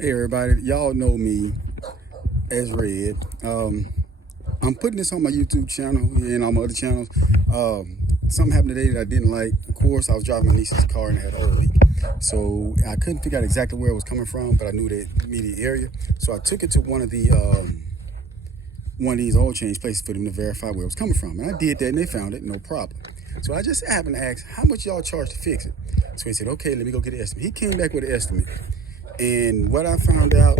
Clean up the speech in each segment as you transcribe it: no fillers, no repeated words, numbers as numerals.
Hey everybody, y'all know me as Red. I'm putting this on my YouTube channel and on my other channels. Something happened today that I didn't like. Of course, I was driving my niece's car and it had oil leak. So I couldn't figure out exactly where it was coming from, but I knew the immediate area. So I took it to one of these oil change places for them to verify where it was coming from. And I did that and they found it, no problem. So I just happened to ask, how much y'all charge to fix it? So he said, okay, let me go get an estimate. He came back with an estimate. And what I found out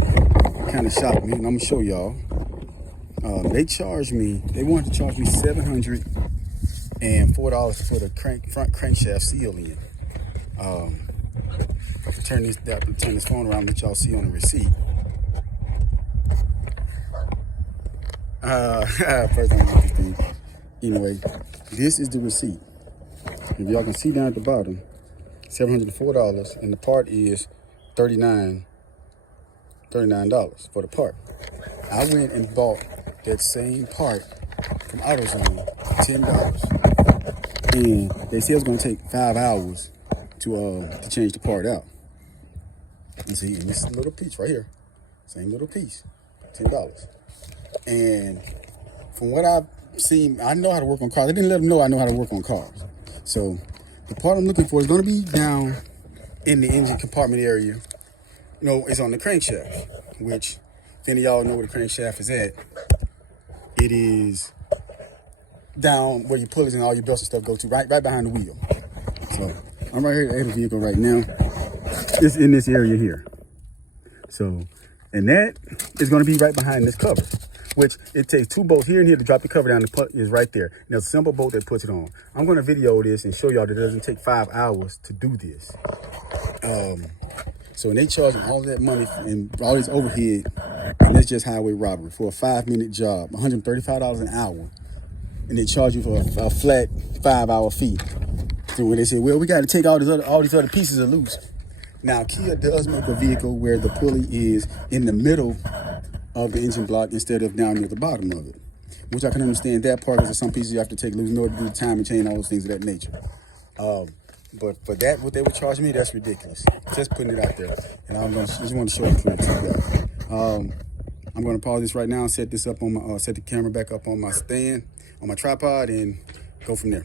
kind of shocked me, and I'm gonna show y'all. They wanted to charge me $704 to put a front crankshaft seal in. Turn this phone around and let y'all see on the receipt. First I'm gonna get this thing. Anyway, this is the receipt. If y'all can see down at the bottom, $704, and the part is $39 for the part. I went and bought that same part from AutoZone for $10, and they said it was gonna take 5 hours to change the part out. You see, and this is a little piece right here, same little piece, $10. And from what I've seen, I know how to work on cars. I didn't let them know I know how to work on cars. So the part I'm looking for is gonna be down in the engine compartment area. It's on the crankshaft, which if any of y'all know where the crankshaft is at, it is down where your pulleys and all your belts and stuff go to, right behind the wheel. So I'm right here at the vehicle right now. It's in this area here. So, and that is going to be right behind this cover, which it takes 2 bolts here and here to drop the cover down. The put is right there. And there's a simple bolt that puts it on. I'm going to video this and show y'all that it doesn't take 5 hours to do this. So when they charging all that money and all this overhead, and that's just highway robbery for a 5-minute job, $135 an hour, and they charge you for a flat 5-hour fee. So when they say, well, we got to take all these other pieces are loose. Now, Kia does make a vehicle where the pulley is in the middle of the engine block instead of down near the bottom of it, which I can understand that part because some pieces you have to take loose in order to do the time and chain, all those things of that nature. But for that, what they would charge me, that's ridiculous. Just putting it out there. And I just want to show it clear to you guys. I'm going to pause this right now and set this up on my, set the camera back up on my stand, on my tripod, and go from there.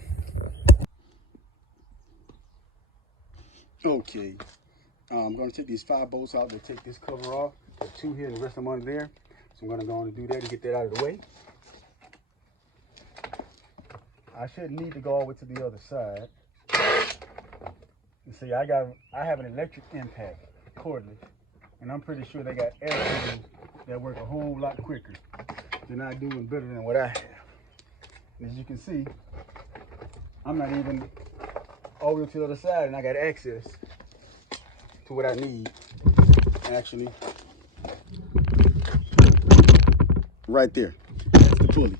Okay. I'm going to take these 5 bolts out to take this cover off. There's 2 here and the rest of them under there. So I'm going to go on and do that and get that out of the way. I shouldn't need to go all the way to the other side. You see, I have an electric impact cordless, and I'm pretty sure they got everything that work a whole lot quicker. They're not doing better than what I have. And as you can see, I'm not even all the way to the other side, and I got access to what I need. Actually, right there, that's the pulley.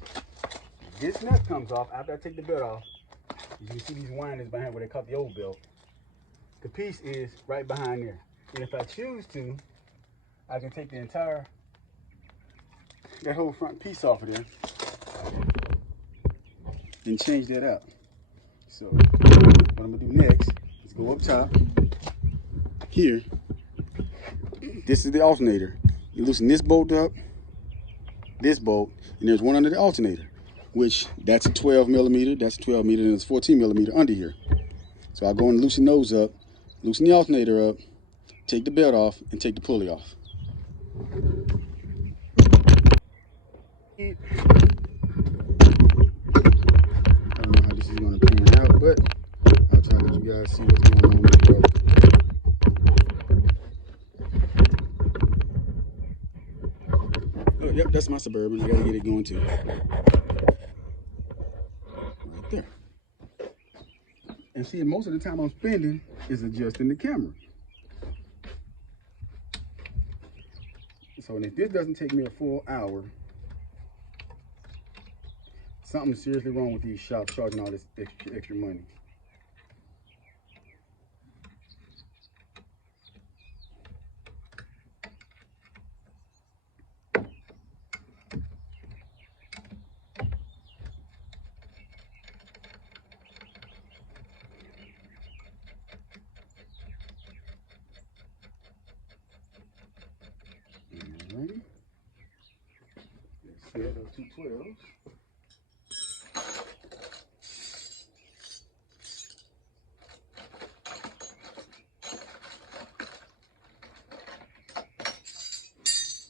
This nut comes off after I take the belt off. You can see these windings behind where they cut the old belt. The piece is right behind there. And if I choose to, I can take that whole front piece off of there and change that out. So what I'm gonna do next is go up top here. This is the alternator. You loosen this bolt up, this bolt, and there's one under the alternator, which that's a 12 millimeter, that's a 12 millimeter, and it's 14 millimeter under here. So I go and loosen those up, loosen the alternator up, take the belt off, and take the pulley off. I don't know how this is going to pan out, but I'll try to let you guys see what's going on with the road. Oh, yep, that's my Suburban. I got to get it going too. Right there. And see, most of the time I'm spending is adjusting the camera. So if this doesn't take me a full hour, something's seriously wrong with these shops charging all this extra money. Alrighty. Let's set those two 12s.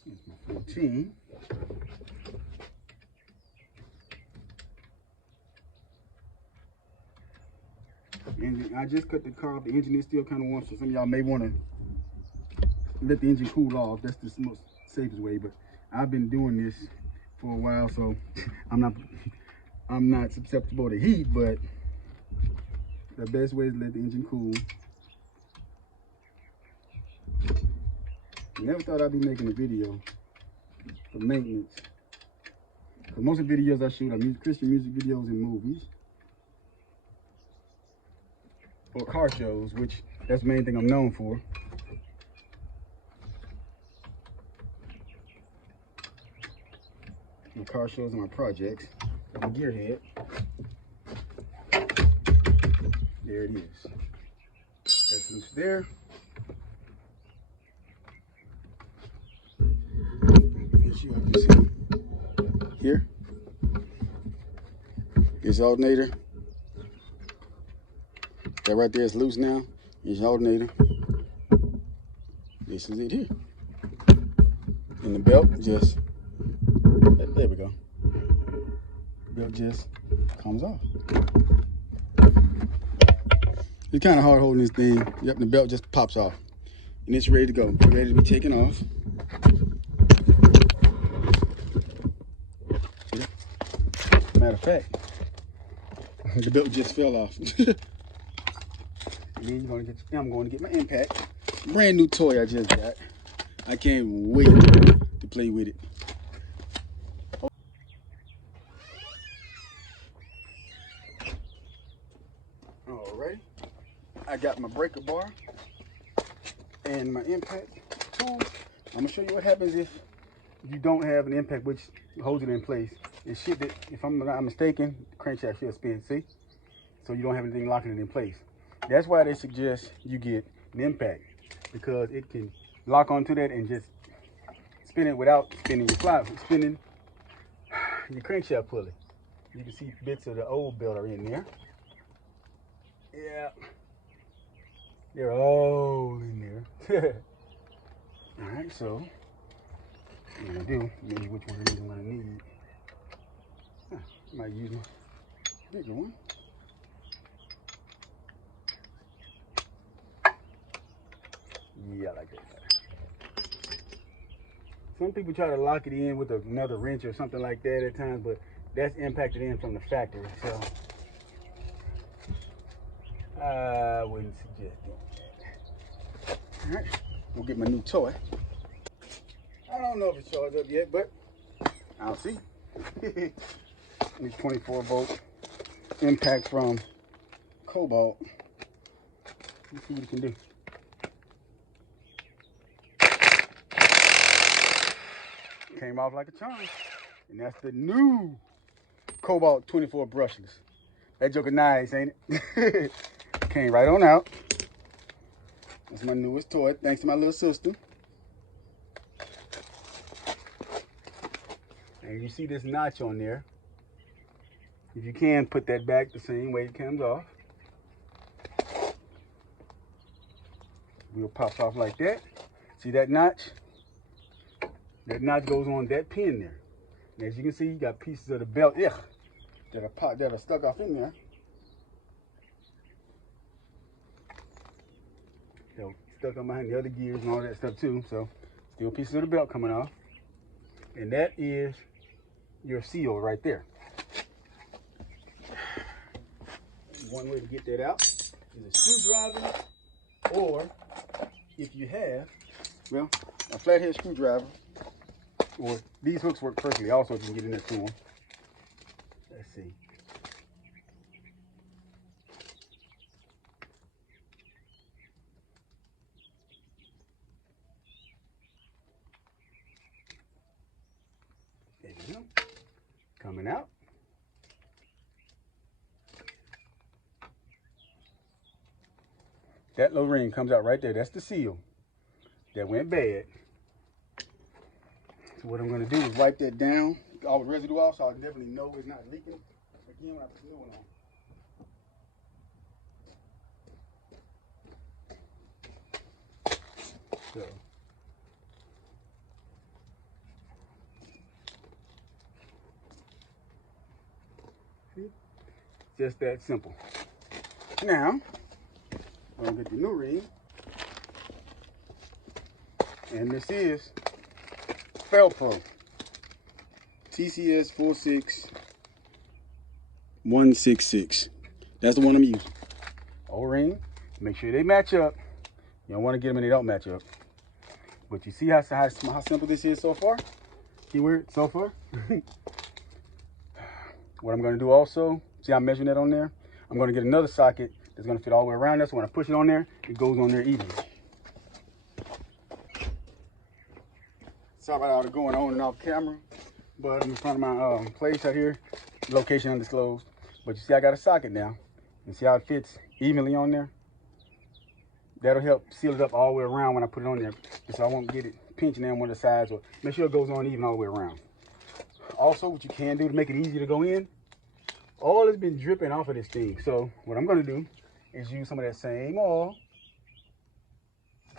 Here's my 14. And I just cut the car off. The engine is still kind of warm, so some of y'all may want to let the engine cool off. That's the most safest way. But I've been doing this for a while, so I'm not susceptible to heat. But the best way is to let the engine cool. Never thought I'd be making a video for maintenance. Because most of the videos I shoot are Christian music videos and movies. Or car shows, which that's the main thing I'm known for. My car shows and my projects. My gear head. There it is. That's loose there. As you can see here, this alternator. That right there is loose now. Here's your alternator. This is it here. And the belt just, there we go. The belt just comes off. It's kind of hard holding this thing. Yep, the belt just pops off. And it's ready to go. Ready to be taken off. Matter of fact, the belt just fell off. Then I'm going to get my impact. Brand new toy I just got. I can't wait to play with it. Alright. I got my breaker bar and my impact tool. I'm going to show you what happens if you don't have an impact which holds it in place. It should, if I'm not mistaken, the crankshaft should spin, see? So you don't have anything locking it in place. That's why they suggest you get an impact, because it can lock onto that and just spin it without spinning your crankshaft pulley. You can see bits of the old belt are in there. Yeah, they're all in there. All right, so what I'm gonna do, maybe which one I'm gonna need. I might use my bigger one. Yeah, I like that. Some people try to lock it in with another wrench or something like that at times, but that's impacted in from the factory, so I wouldn't suggest it. All right, we'll get my new toy. I don't know if it's charged up yet, but I'll see. This 24 volt impact from Cobalt. Let's see what it can do. Came off like a charm. And that's the new Cobalt 24 brushless. That joker nice, ain't it? Came right on out. That's my newest toy, thanks to my little sister. And you see this notch on there. If you can, put that back the same way it comes off. Wheel pops off like that. See that notch? That notch goes on that pin there. And as you can see, you got pieces of the belt that are stuck off in there. So stuck on behind the other gears and all that stuff too. So still pieces of the belt coming off. And that is your seal right there. One way to get that out is a screwdriver, or if you have, well, a flathead screwdriver, or these hooks work perfectly also if you can get in there to them. Let's see. There you go. Coming out. That little ring comes out right there. That's the seal that went bad. So what I'm gonna do is wipe that down, all the residue off, so I definitely know it's not leaking again when I put the new one on. So, see? Just that simple. Now, I'm gonna get the new ring, and this is Felpro TCS 46166. That's the one I'm using. O-ring. Make sure they match up. You don't want to get them and they don't match up. But you see how simple this is so far? Keyword, so far. What I'm going to do also, see I'm measuring that on there? I'm going to get another socket that's going to fit all the way around there. So when I push it on there, it goes on there evenly. Sorry about all the going on and off camera, but I'm in front of my place out here. Location undisclosed. But you see I got a socket now. You see how it fits evenly on there? That'll help seal it up all the way around when I put it on there, so I won't get it pinching in one of the sides, or make sure it goes on even all the way around. Also, what you can do to make it easier to go in, oil has been dripping off of this thing. So what I'm gonna do is use some of that same oil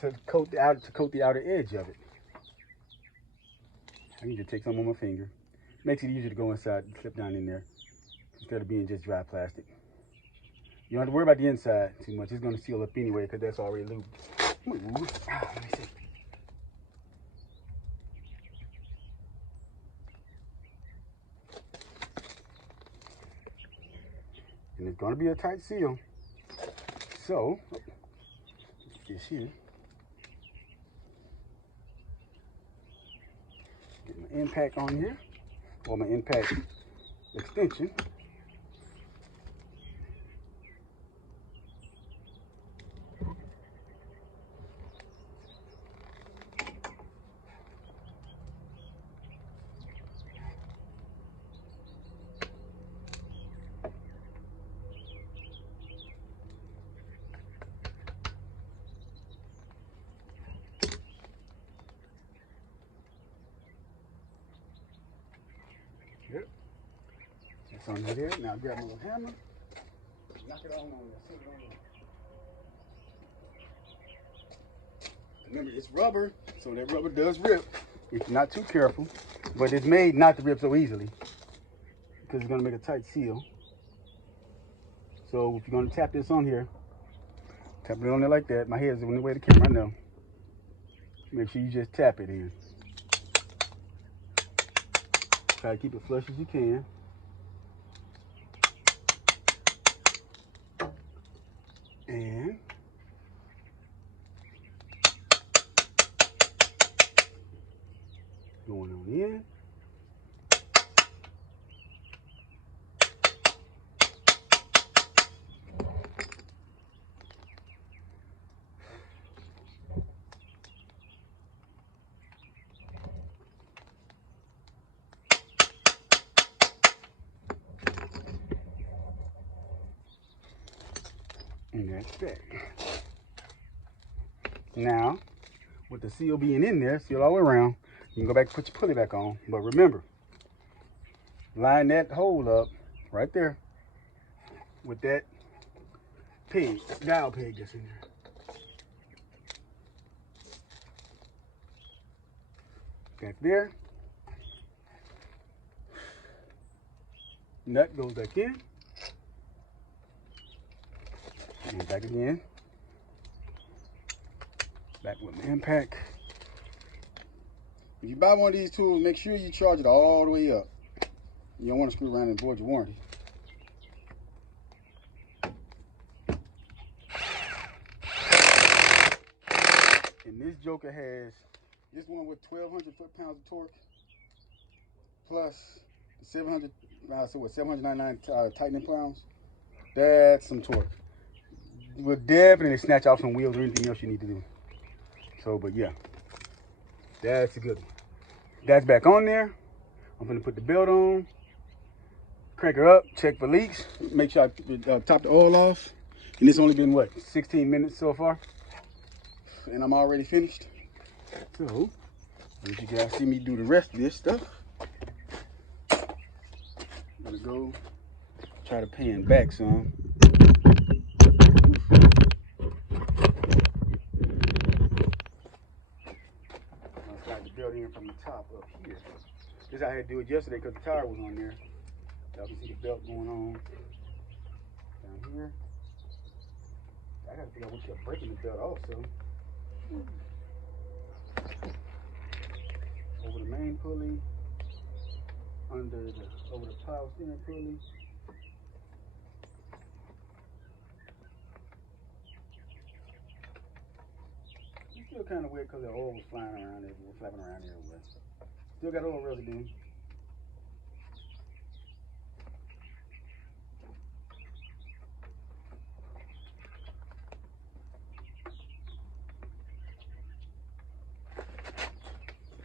to coat the outer edge of it. I need to take some on my finger. Makes it easier to go inside and slip down in there instead of being just dry plastic. You don't have to worry about the inside too much. It's going to seal up anyway because that's already lubed. Let me see. And it's going to be a tight seal. So, this here. Get my impact on here, or my impact extension. Yep. That's under there. Now grab my little hammer. Knock it on there. Sit it on there. Remember, it's rubber, so that rubber does rip if you're not too careful. But it's made not to rip so easily because it's going to make a tight seal. So if you're going to tap this on here, tap it on there like that. My head's on the way to the camera, I know. Make sure you just tap it in. Try to keep it flush as you can. And going on in. And that's that. Now, with the seal being in there, seal all the way around, you can go back and put your pulley back on. But remember, line that hole up right there with that peg, dial peg that's in there. Back there. Nut goes back in. And back again. Back with my impact. If you buy one of these tools, make sure you charge it all the way up. You don't want to screw around and void your warranty. And this joker has, this one with 1,200 foot-pounds of torque, plus 700, so what, 799 tightening pounds. That's some torque. Will definitely snatch off some wheels or anything else you need to do. So, but yeah, that's a good one. That's back on there. I'm gonna put the belt on, crank her up, check for leaks, make sure I top the oil off. And it's only been what, 16 minutes so far, and I'm already finished. So As you guys see me do the rest of this stuff, I'm gonna go try to pan back some. I'll slide the belt in from the top up here. This I had to do it yesterday because the tire was on there. Y'all can see the belt going on down here. I gotta figure out what kept breaking the belt also. Over the main pulley, over the power steering pulley. It's still kind of weird because the oil was flying around everywhere, flapping around everywhere. Still got oil residue.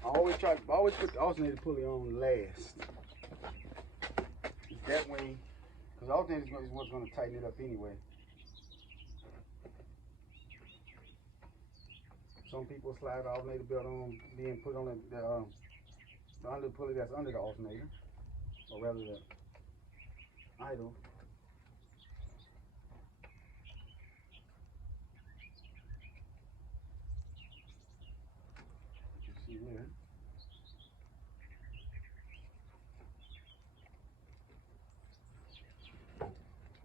I always put the alternator pulley on last. That way, because the alternator is what's going to tighten it up anyway. Some people slide the alternator belt on, then put on the under pulley that's under the alternator, or rather the idle. You see there.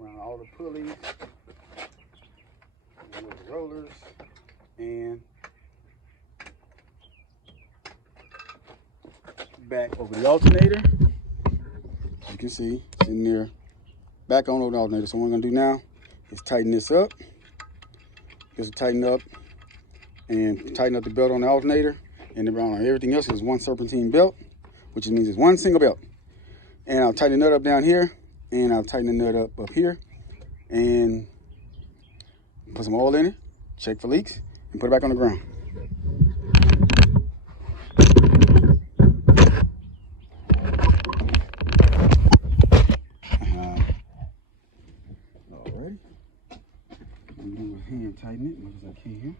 Around all the pulleys, and the rollers, and back over the alternator. You can see it's in there. Back on over the alternator. So what I'm gonna do now is tighten this up. Just tighten up and tighten up the belt on the alternator, and around everything else is one serpentine belt, which means it's one single belt. And I'll tighten the nut up down here, and I'll tighten the nut up here, and put some oil in it, check for leaks, and put it back on the ground. Alrighty. I'm going to hand tighten it as much as I can here.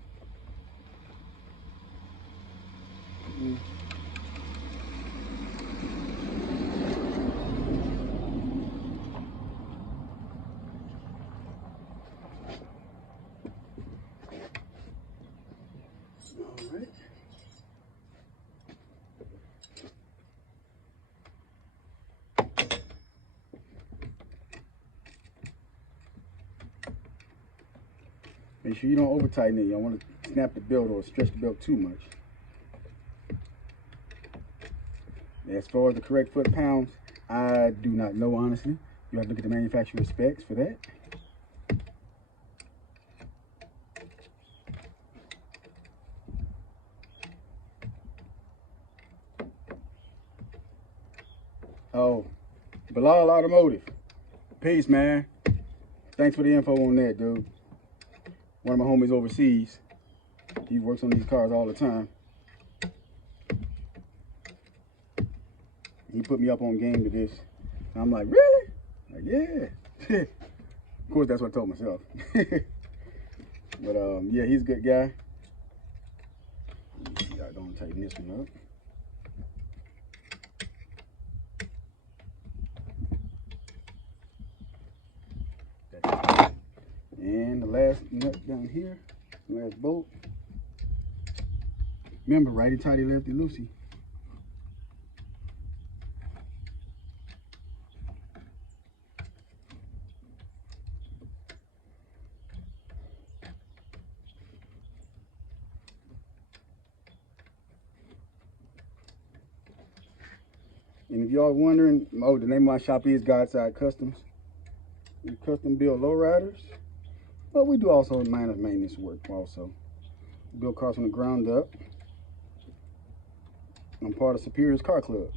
Alright. Make sure you don't over tighten it. You don't want to snap the belt or stretch the belt too much. As far as the correct foot pounds, I do not know honestly. You have to look at the manufacturer specs for that. Oh, Bilal Automotive. Peace, man. Thanks for the info on that, dude. One of my homies overseas. He works on these cars all the time. He put me up on game to this. And I'm like, really? Like, yeah. Of course, that's what I told myself. But yeah, he's a good guy. Let me see, I'm gonna tighten this one up. And the last nut down here, last bolt. Remember, righty tighty, lefty loosey. And if y'all wondering, oh, the name of my shop is Godside Customs. We custom build lowriders, but we do also minor maintenance work also. We build cars from the ground up. I'm part of Superior's Car Club.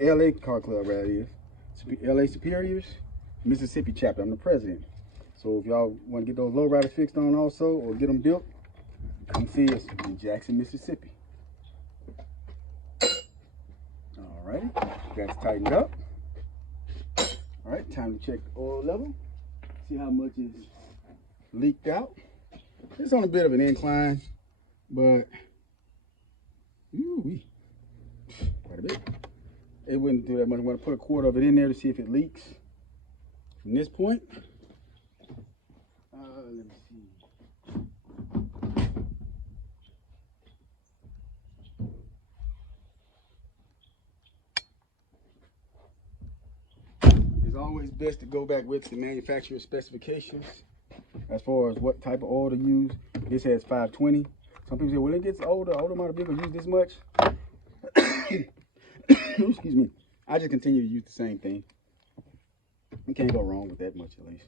LA Car Club, rather is. LA Superior's Mississippi chapter. I'm the president. So if y'all want to get those lowriders fixed on also, or get them built, come see us in Jackson, Mississippi. Alrighty, that's tightened up. Alright, time to check the oil level. See how much is leaked out. It's on a bit of an incline, but ooh, Ooh-wee. Quite a bit. It wouldn't do that much. I'm going to put a quart of it in there to see if it leaks. From this point, let me see. It's always best to go back with the manufacturer's specifications as far as what type of oil to use. This has 520. Some people say, well, it gets older model vehicle use this much. Excuse me. I just continue to use the same thing. You can't go wrong with that much, at least.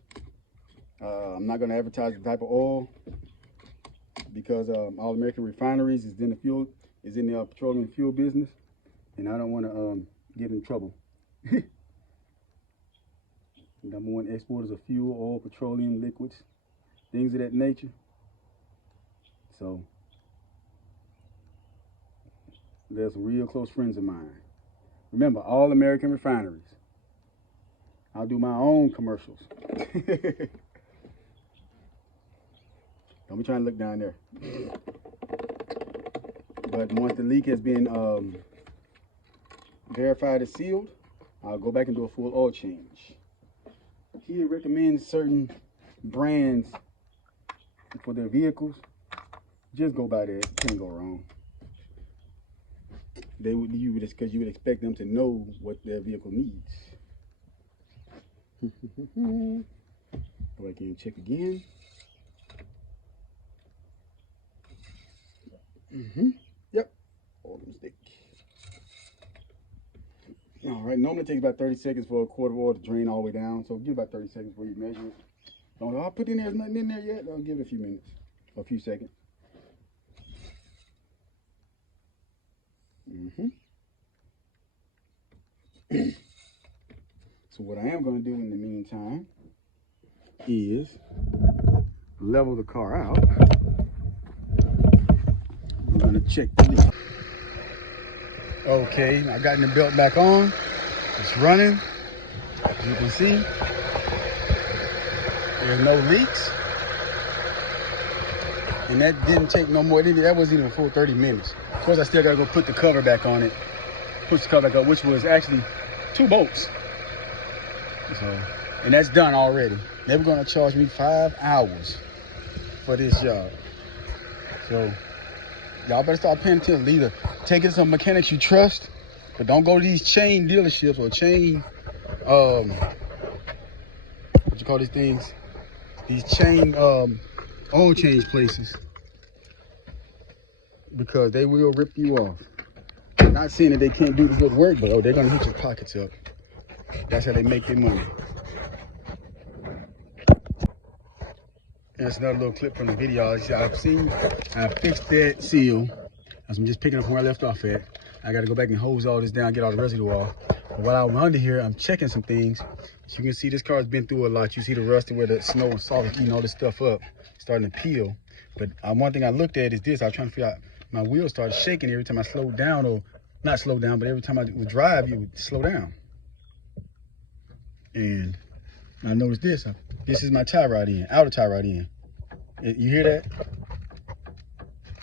I'm not going to advertise the type of oil because All American Refineries is in the petroleum fuel business, and I don't want to get in trouble. Number one exporters of fuel, oil, petroleum, liquids, things of that nature. So there's some real close friends of mine. Remember, All American Refineries. I'll do my own commercials. Don't be trying to look down there. But once the leak has been verified as sealed, I'll go back and do a full oil change. Kia recommends certain brands for their vehicles. Just go by that. Can't go wrong. Because you would expect them to know what their vehicle needs. Go back in and check again. Yep. Oil mistake. All right. Normally it takes about 30 seconds for a quart of oil to drain all the way down. So give about 30 seconds before you measure it. Don't I'll put in there. There's nothing in there yet. I'll give it a few minutes, or a few seconds. So what I am going to do in the meantime is level the car out. I'm going to check the leak. Okay, I got the belt back on. It's running. As you can see, there's no leaks. And that didn't take no more. That wasn't even a full 30 minutes. Of course, I still got to go put the cover back on it. Push the cover back up, which was actually 2 bolts. So, and that's done already. They were going to charge me 5 hours for this job. So y'all better start paying attention. Either take it to some mechanics you trust, but don't go to these chain dealerships or chain, what you call these things? These chain oil change places, because they will rip you off. I'm not saying that they can't do the good work, but they're going to hit your pockets up. That's how they make their money. That's another little clip from the video. I fixed that seal. As I'm just picking up where I left off at. I got to go back and hose all this down, get all the residue off. But while I'm under here, I'm checking some things. As you can see, this car's been through a lot. You see the rust where the snow and salt is eating all this stuff up, starting to peel. But one thing I looked at is this. I was trying to figure out, my wheels started shaking every time I slowed down, or not slow down, but every time I would drive, it would slow down. And I noticed this. This is my tie rod end, outer tie rod end. You hear that?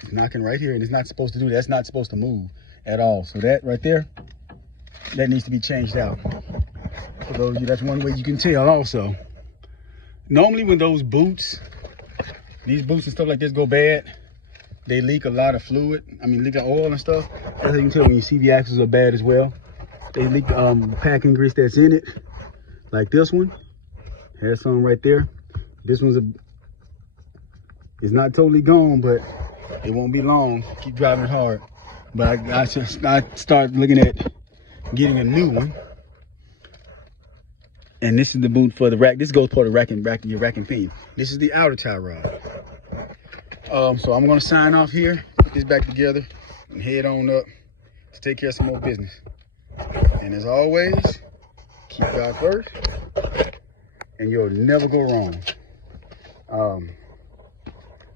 It's knocking right here, and it's not supposed to do that. That's not supposed to move at all. So that right there, that needs to be changed out. For those of you, that's one way you can tell also. Normally when those boots, these boots and stuff like this go bad, they leak a lot of fluid. I mean, leak of oil and stuff. That's how you can tell when your CV axles are bad as well. They leak the packing grease that's in it. Like this one, has some right there. This one's it's not totally gone, but it won't be long. Keep driving hard. But I start looking at getting a new one. And this is the boot for the rack. This goes for the rack and pin. This is the outer tie rod. So I'm gonna sign off here, put this back together, and head on up to take care of some more business. And as always, keep God first, and you'll never go wrong.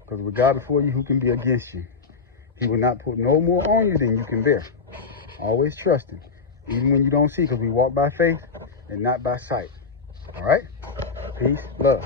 Because with God before you, who can be against you? He will not put no more on you than you can bear. Always trust him, even when you don't see, because we walk by faith and not by sight. All right? Peace, love.